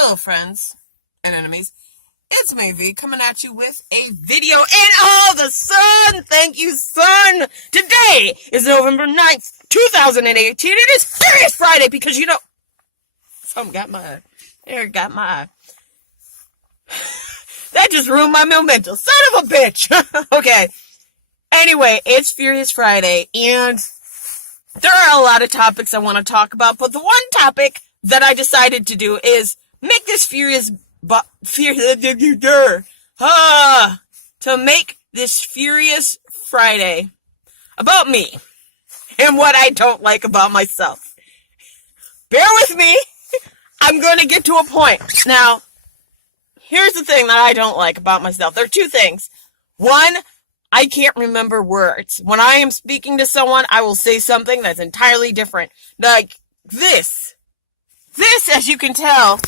Hello, friends and enemies. It's me, V, coming at you with a video in all the sun. Thank you, sun. Today is November 9th, 2018. It is Furious Friday because, something got my hair, that just ruined my momentum. Son of a bitch. Okay. Anyway, it's Furious Friday, and there are a lot of topics I want to talk about, but the one topic that I decided to do is make this to make this Furious Friday about me and what I don't like about myself. Bear with me. I'm going to get to a point. Now, here's the thing that I don't like about myself. There are two things. One, I can't remember words. When I am speaking to someone, I will say something that's entirely different. Like this. This, as you can tell,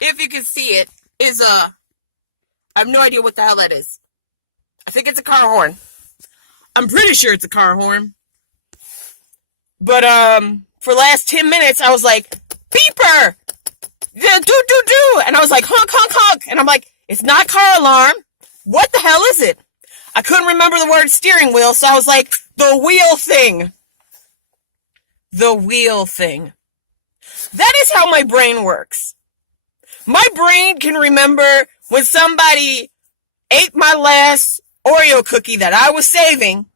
if you can see it, is I have no idea what the hell that is. I think it's a car horn. I'm pretty sure it's a car horn. But, for the last 10 minutes, I was like, beeper! Yeah, do! And I was like, honk, honk, honk! And I'm like, it's not car alarm. What the hell is it? I couldn't remember the word steering wheel, so I was like, the wheel thing. The wheel thing. That is how my brain works. My brain can remember when somebody ate my last Oreo cookie that I was saving.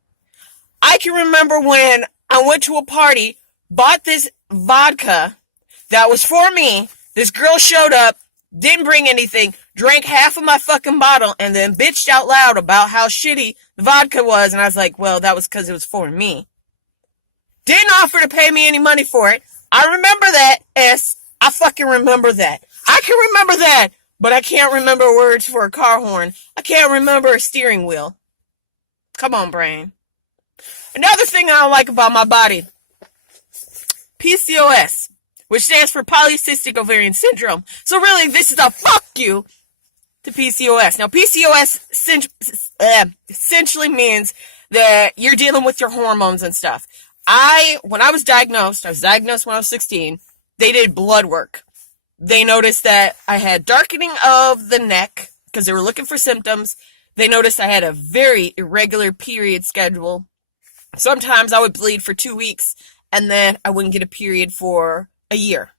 I can remember when I went to a party, bought this vodka that was for me. This girl showed up, didn't bring anything, drank half of my fucking bottle, and then bitched out loud about how shitty the vodka was. And I was like, well, that was because it was for me. Didn't offer to pay me any money for it. I remember that, I fucking remember that. I can remember that, but I can't remember words for a car horn. I can't remember a steering wheel. Come on, brain. Another thing I don't like about my body. PCOS, which stands for polycystic ovarian syndrome. So really, this is a fuck you to PCOS. Now, PCOS essentially means that you're dealing with your hormones and stuff. When I was diagnosed when I was 16, they did blood work. They noticed that I had darkening of the neck, because they were looking for symptoms. They noticed I had a very irregular period schedule. Sometimes I would bleed for 2 weeks, and then I wouldn't get a period for a year.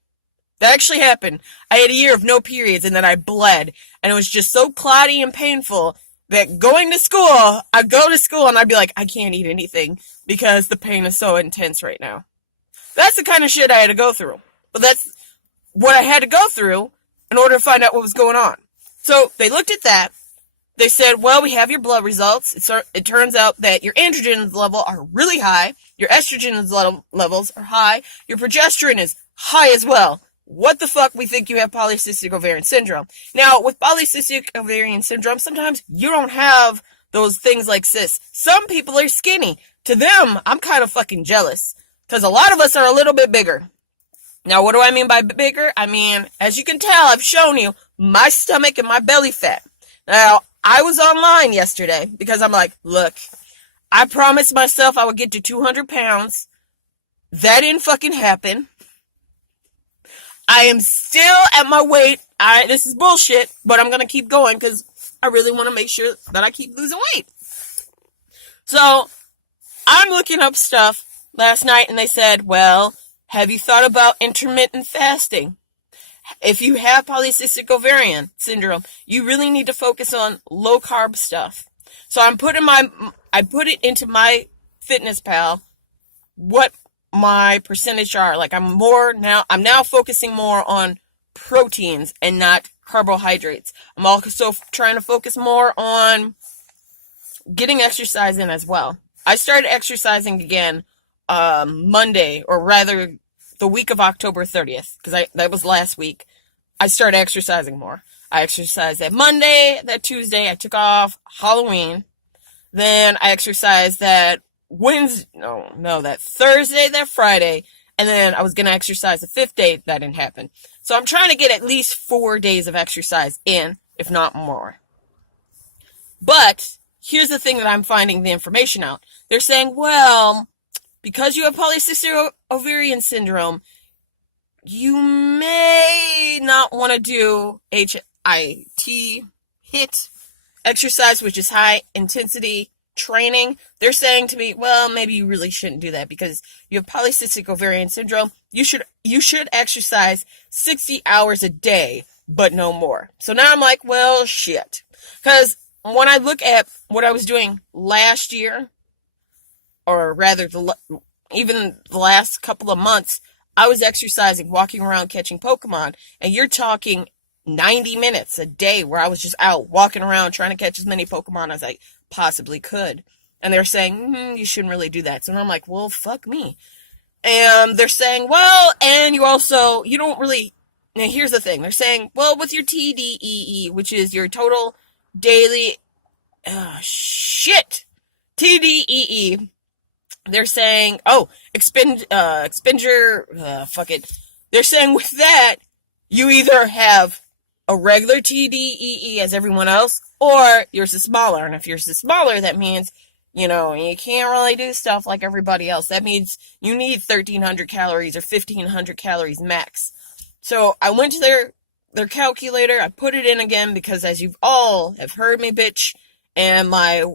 That actually happened. I had a year of no periods, and then I bled, and it was just so clotty and painful that going to school, I'd go to school and I'd be like, I can't eat anything because the pain is so intense right now. That's the kind of shit I had to go through. But that's what I had to go through in order to find out what was going on. So they looked at that. They said, well, we have your blood results. It turns out that your androgens level are really high. Your estrogen levels are high. Your progesterone is high as well. What the fuck? We think you have polycystic ovarian syndrome. Now, with polycystic ovarian syndrome, sometimes you don't have those things like cysts. Some people are skinny. To them, I'm kind of fucking jealous. Because a lot of us are a little bit bigger. Now, what do I mean by bigger? I mean, as you can tell, I've shown you my stomach and my belly fat. Now, I was online yesterday because I'm like, look, I promised myself I would get to 200 pounds. That didn't fucking happen. I am still at my weight. This is bullshit, but I'm going to keep going because I really want to make sure that I keep losing weight. So, I'm looking up stuff last night and they said, well, have you thought about intermittent fasting? If you have polycystic ovarian syndrome, you really need to focus on low carb stuff. So I put it into my Fitness Pal what my percentage are. Like I'm now focusing more on proteins and not carbohydrates. I'm also trying to focus more on getting exercise in as well. I started exercising again Monday, or rather the week of October 30th, because that was last week. I started exercising more. I exercised that Monday, that Tuesday. I took off Halloween. Then I exercised that that Thursday, that Friday, and then I was going to exercise the 5th day. That didn't happen. So I'm trying to get at least 4 days of exercise in, if not more. But here's the thing that I'm finding the information out. They're saying, well, because you have polycystic ovarian syndrome, you may not not want to do HIT exercise, which is high intensity training, they're saying to me, well, maybe you really shouldn't do that because you have polycystic ovarian syndrome. You should exercise 60 hours a day, but no more. So now I'm like, well, shit. Because when I look at what I was doing last year, or rather even the last couple of months, I was exercising, walking around, catching Pokemon, and you're talking 90 minutes a day where I was just out walking around trying to catch as many Pokemon as I possibly could. And they're saying, you shouldn't really do that. So I'm like, well, fuck me. And they're saying, well, and you don't really, now here's the thing. They're saying, well, with your TDEE, which is your total daily, TDEE, they're saying, they're saying with that, you either have a regular TDEE as everyone else, or yours is smaller. And if yours is smaller, that means, you can't really do stuff like everybody else. That means you need 1,300 calories or 1,500 calories max. So I went to their calculator. I put it in again because, as you all have heard me bitch, and my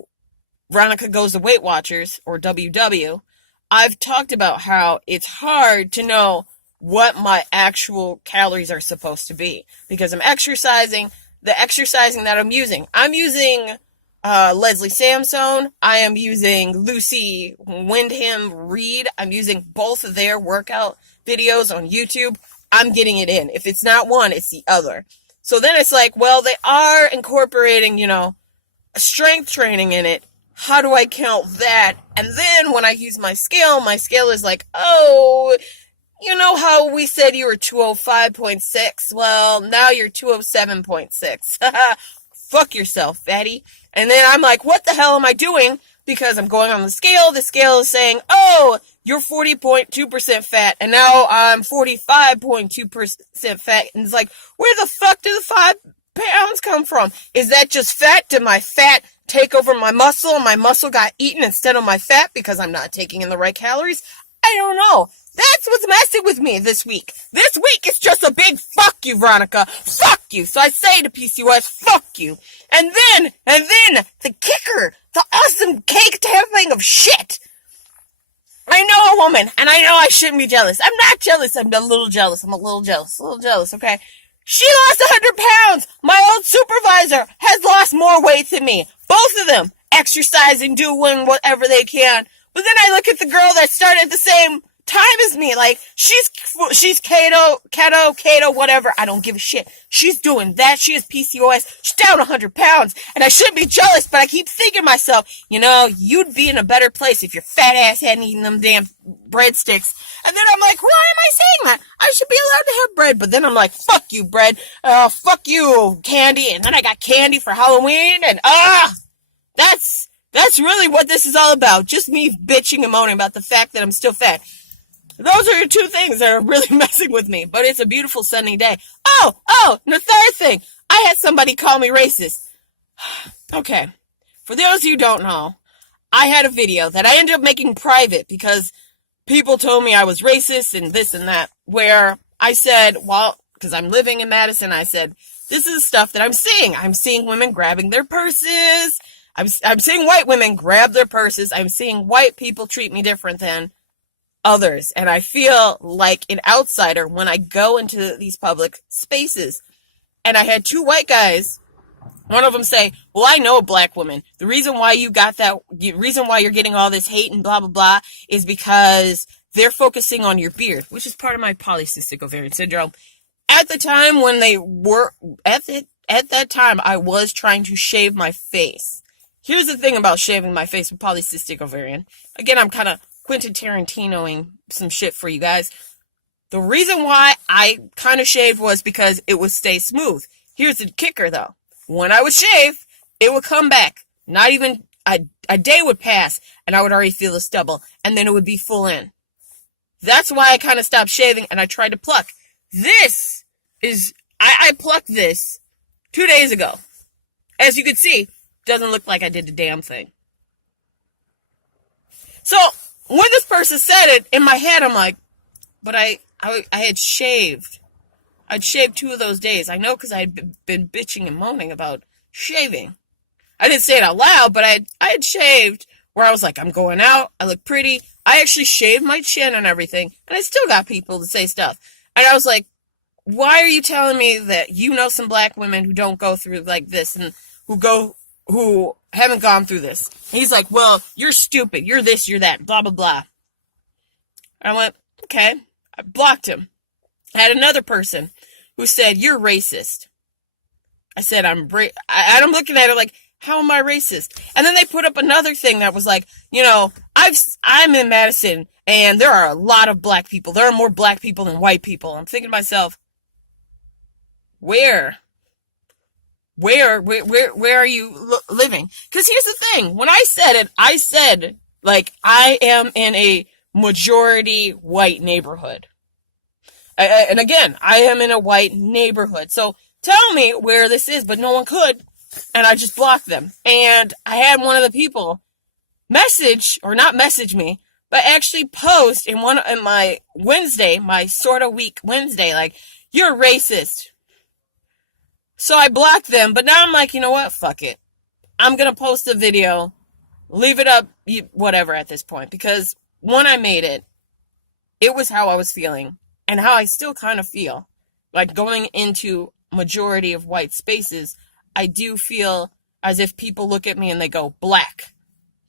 Veronica Goes to Weight Watchers, or WW, I've talked about how it's hard to know what my actual calories are supposed to be because I'm exercising. The exercising that I'm using Leslie Samson. I am using Lucy Wyndham Reed. I'm using both of their workout videos on YouTube. I'm getting it in. If it's not one, it's the other. So then it's like, well, they are incorporating, strength training in it. How do I count that? And then when I use my scale is like, oh, you know how we said you were 205.6? Well, now you're 207.6. Fuck yourself, fatty. And then I'm like, what the hell am I doing? Because I'm going on the scale. The scale is saying, oh, you're 40.2% fat. And now I'm 45.2% fat. And it's like, where the fuck did the 5 pounds come from? Is that just fat? Did my fat take over my muscle and my muscle got eaten instead of my fat because I'm not taking in the right calories? I don't know. That's what's messing with me this week. This week is just a big fuck you, Veronica. Fuck you. So I say to PCOS, fuck you. And then, the kicker, the awesome cake-tapping of shit. I know a woman, and I know I shouldn't be jealous. I'm not jealous. I'm a little jealous. Okay? She lost 100 pounds. My old supervisor has lost more weight than me. Both of them exercising, doing whatever they can. But then I look at the girl that started at the same time as me. Like, she's keto, whatever. I don't give a shit. She's doing that. She is PCOS. She's down 100 pounds. And I shouldn't be jealous, but I keep thinking to myself, you'd be in a better place if your fat ass hadn't eaten them damn breadsticks. And then I'm like, why am I saying that? I should be allowed to have bread. But then I'm like, fuck you, bread. Fuck you, candy. And then I got candy for Halloween. And, that's really what this is all about. Just me bitching and moaning about the fact that I'm still fat. Those are the two things that are really messing with me. But it's a beautiful sunny day. Oh, and the third thing. I had somebody call me racist. Okay. For those of you who don't know, I had a video that I ended up making private because people told me I was racist and this and that. Where I said, well, because I'm living in Madison, I said, this is stuff that I'm seeing. I'm seeing women grabbing their purses. I'm seeing white women grab their purses. I'm seeing white people treat me different than others. And I feel like an outsider when I go into these public spaces. And I had 2 white guys. One of them say, well, I know a black woman. The reason why you're getting all this hate and blah, blah, blah is because they're focusing on your beard, which is part of my polycystic ovarian syndrome. At the time when at that time, I was trying to shave my face. Here's the thing about shaving my face with polycystic ovarian. Again, I'm kind of Quentin Tarantinoing some shit for you guys. The reason why I kind of shaved was because it would stay smooth. Here's the kicker, though. When I would shave, it would come back. Not even a day would pass, and I would already feel the stubble, and then it would be full in. That's why I kind of stopped shaving, and I tried to pluck. I plucked this 2 days ago. As you can see, doesn't look like I did the damn thing. So, when this person said it, in my head, I'm like, but I had shaved. I'd shaved 2 of those days. I know because I'd been bitching and moaning about shaving. I didn't say it out loud, but I had shaved where I was like, I'm going out, I look pretty. I actually shaved my chin and everything, and I still got people to say stuff. And I was like, why are you telling me that you know some black women who don't go through like this and who haven't gone through this? And he's like, well, you're stupid, you're this, you're that, blah, blah, blah. I went, okay. I blocked him. I had another person who said, you're racist. I said, I'm looking at it like, how am I racist? And then they put up another thing that was like, I'm in Madison, and there are a lot of black people. There are more black people than white people. I'm thinking to myself, where are you living? Because here's the thing. When I said it, I said, like, I am in a majority white neighborhood. And again, I am in a white neighborhood. So tell me where this is, but no one could. And I just blocked them. And I had one of the people not message me, but actually post in my Wednesday, my sort of week Wednesday, like, you're racist. So I blocked them, but now I'm like, you know what? Fuck it. I'm going to post a video, leave it up, whatever at this point. Because when I made it, it was how I was feeling and how I still kind of feel. Like going into majority of white spaces, I do feel as if people look at me and they go, black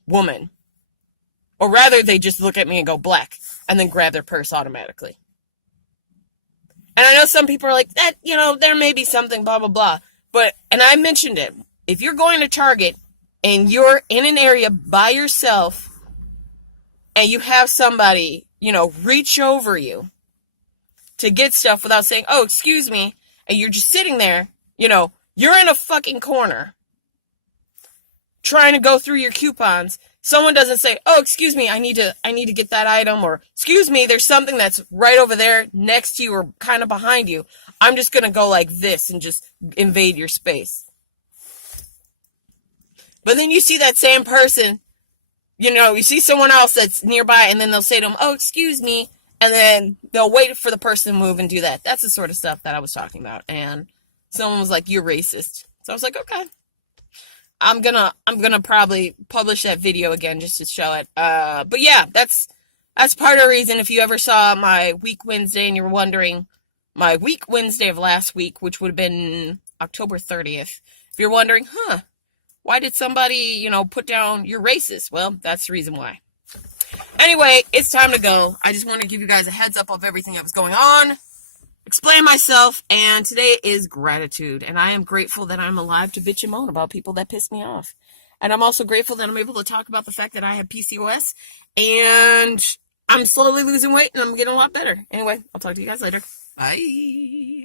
woman. Or rather, they just look at me and go, black, and then grab their purse automatically. And I know some people are like, that, there may be something, blah, blah, blah. And I mentioned it. If you're going to Target and you're in an area by yourself and you have somebody, reach over you to get stuff without saying, oh, excuse me, and you're just sitting there, you're in a fucking corner trying to go through your coupons. Someone doesn't say, oh, excuse me, I need to get that item, or excuse me, there's something that's right over there next to you or kind of behind you. I'm just going to go like this and just invade your space. But then you see that same person, you see someone else that's nearby, and then they'll say to them, oh, excuse me, and then they'll wait for the person to move and do that. That's the sort of stuff that I was talking about. And someone was like, you're racist. So I was like, okay. I'm gonna probably publish that video again just to show it. But yeah, that's part of the reason. If you ever saw my week Wednesday and you were wondering, my week Wednesday of last week, which would have been October 30th, if you're wondering, why did somebody, put down you're racist? Well, that's the reason why. Anyway, it's time to go. I just want to give you guys a heads up of everything that was going on, explain myself, and today is gratitude. And I am grateful that I'm alive to bitch and moan about people that piss me off. And I'm also grateful that I'm able to talk about the fact that I have PCOS, and I'm slowly losing weight, and I'm getting a lot better. Anyway, I'll talk to you guys later. Bye.